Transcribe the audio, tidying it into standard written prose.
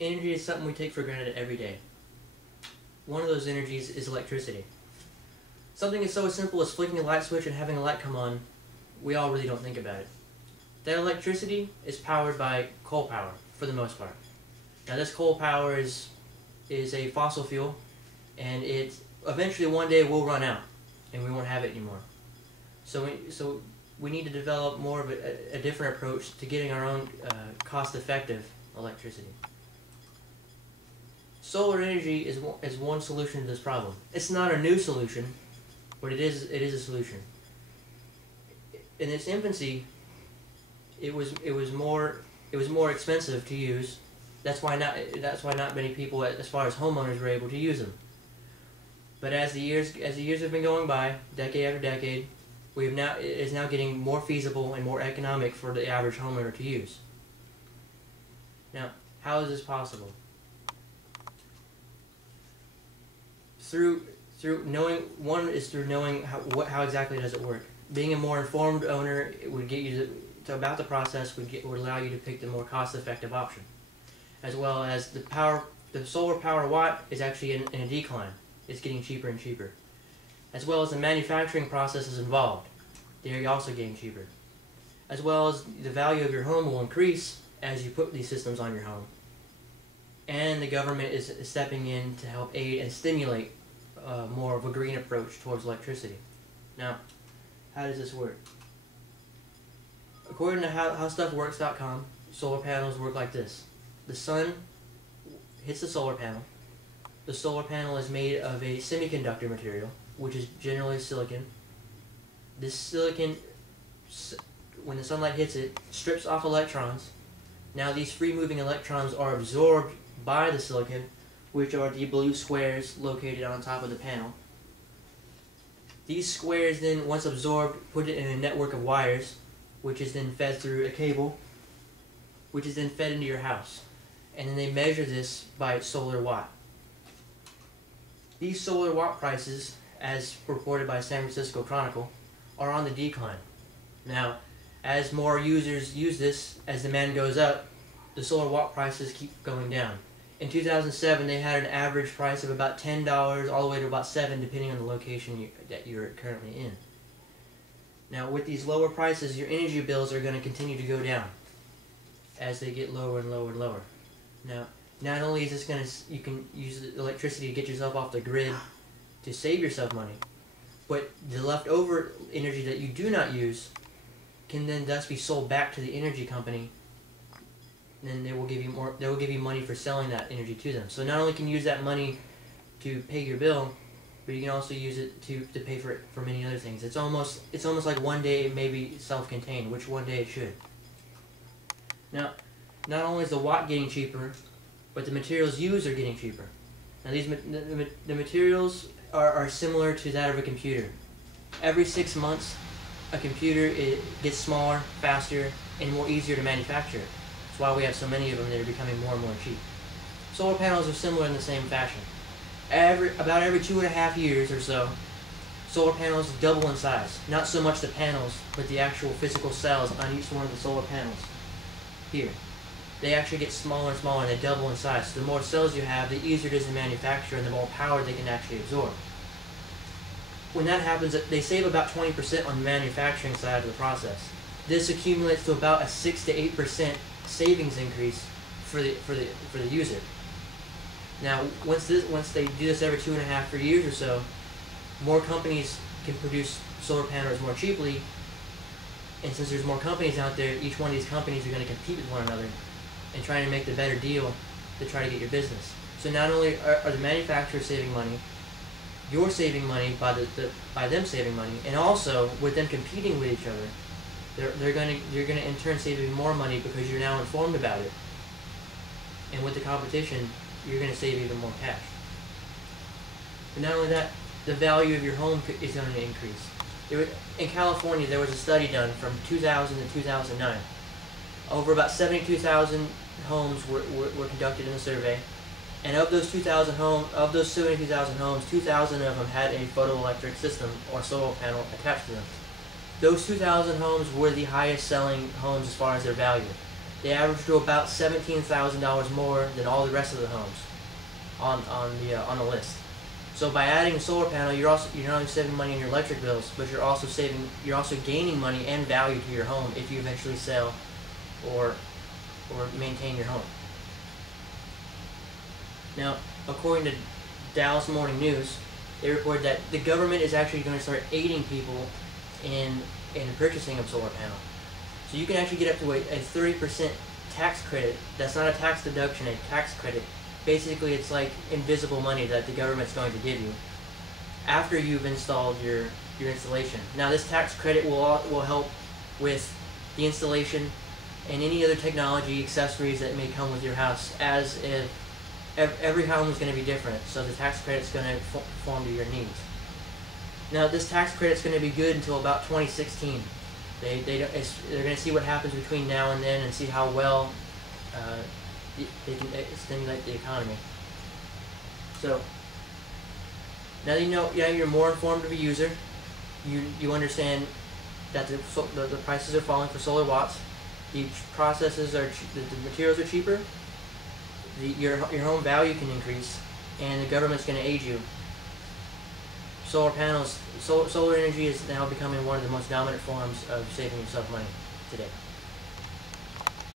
Energy is something we take for granted every day. One of those energies is electricity. Something as so simple as flicking a light switch and having a light come on, we all really don't think about it. That electricity is powered by coal power, for the most part. Now this coal power is a fossil fuel, and it eventually one day will run out, and we won't have it anymore. So we need to develop more of a different approach to getting our own cost-effective electricity. Solar energy is one solution to this problem. It's not a new solution, but it is a solution. In its infancy, it was more expensive to use. That's why not many people, as far as homeowners, were able to use them. But as the years have been going by, decade after decade, it is now getting more feasible and more economic for the average homeowner to use. Now, how is this possible? Through knowing how exactly does it work. Being a more informed owner, it would get you about the process would allow you to pick the more cost-effective option, as well as the solar power watt is actually in a decline. It's getting cheaper and cheaper, as well as the manufacturing processes involved. They're also getting cheaper, as well as the value of your home will increase as you put these systems on your home, and the government is stepping in to help aid and stimulate more of a green approach towards electricity. Now, how does this work? According to howstuffworks.com, solar panels work like this. The sun hits the solar panel. The solar panel is made of a semiconductor material, which is generally silicon. This silicon, when the sunlight hits it, strips off electrons. Now these free-moving electrons are absorbed by the silicon, which are the blue squares located on top of the panel. These squares then, once absorbed, put it in a network of wires, which is then fed through a cable, which is then fed into your house. And then they measure this by its solar watt. These solar watt prices, as reported by San Francisco Chronicle, are on the decline. Now, as more users use this, as demand goes up, the solar watt prices keep going down. In 2007, they had an average price of about $10 all the way to about $7, depending on the location that you're currently in. Now, with these lower prices, your energy bills are going to continue to go down as they get lower and lower and lower. Now, not only is this going to, you can use electricity to get yourself off the grid to save yourself money, but the leftover energy that you do not use can then thus be sold back to the energy company. Then they will give you more. They will give you money for selling that energy to them. So not only can you use that money to pay your bill, but you can also use it to pay for many other things. It's almost like one day it may be self-contained, which one day it should. Now, not only is the watt getting cheaper, but the materials used are getting cheaper. Now the materials are similar to that of a computer. Every 6 months, a computer gets smaller, faster, and more easier to manufacture. That's why we have so many of them that are becoming more and more cheap. Solar panels are similar in the same fashion. About every 2.5 years or so, solar panels double in size. Not so much the panels, but the actual physical cells on each one of the solar panels. Here. They actually get smaller and smaller, and they double in size. So the more cells you have, the easier it is to manufacture, and the more power they can actually absorb. When that happens, they save about 20% on the manufacturing side of the process. This accumulates to about a 6 to 8% savings increase for the user. Now, once they do this every 2.5 years or so, more companies can produce solar panels more cheaply, and since there's more companies out there, each one of these companies are going to compete with one another and trying to make the better deal to try to get your business. So not only are the manufacturers saving money, you're saving money by them saving money, and also with them competing with each other, you're going to in turn save even more money because you're now informed about it. And with the competition, you're going to save even more cash. But not only that, the value of your home is going to increase. In California, there was a study done from 2000 to 2009. Over about 72,000 homes were conducted in a survey, and of those 72,000 homes, 2,000 of them had a photoelectric system or solar panel attached to them. Those 2,000 homes were the highest selling homes as far as their value. they average to about $17,000 more than all the rest of the homes on the list. So by adding a solar panel, you're not only saving money on your electric bills, but you're also gaining money and value to your home if you eventually sell or maintain your home. Now, according to Dallas Morning News, they reported that the government is actually going to start aiding people in purchasing a solar panel. So you can actually get up to a 30% tax credit. That's not a tax deduction, a tax credit. Basically, it's like invisible money that the government's going to give you after you've installed your installation. Now, this tax credit will help with the installation and any other technology accessories that may come with your house, as if every home is going to be different, so the tax credit's going to conform to your needs. Now, this tax credit's going to be good until about 2016. They're going to see what happens between now and then and see how well they can stimulate the economy. So now that you're more informed of a user, you understand that the prices are falling for solar watts. The processes the materials are cheaper. Your home value can increase, and the government's going to aid you. Solar panels, solar energy is now becoming one of the most dominant forms of saving yourself money today.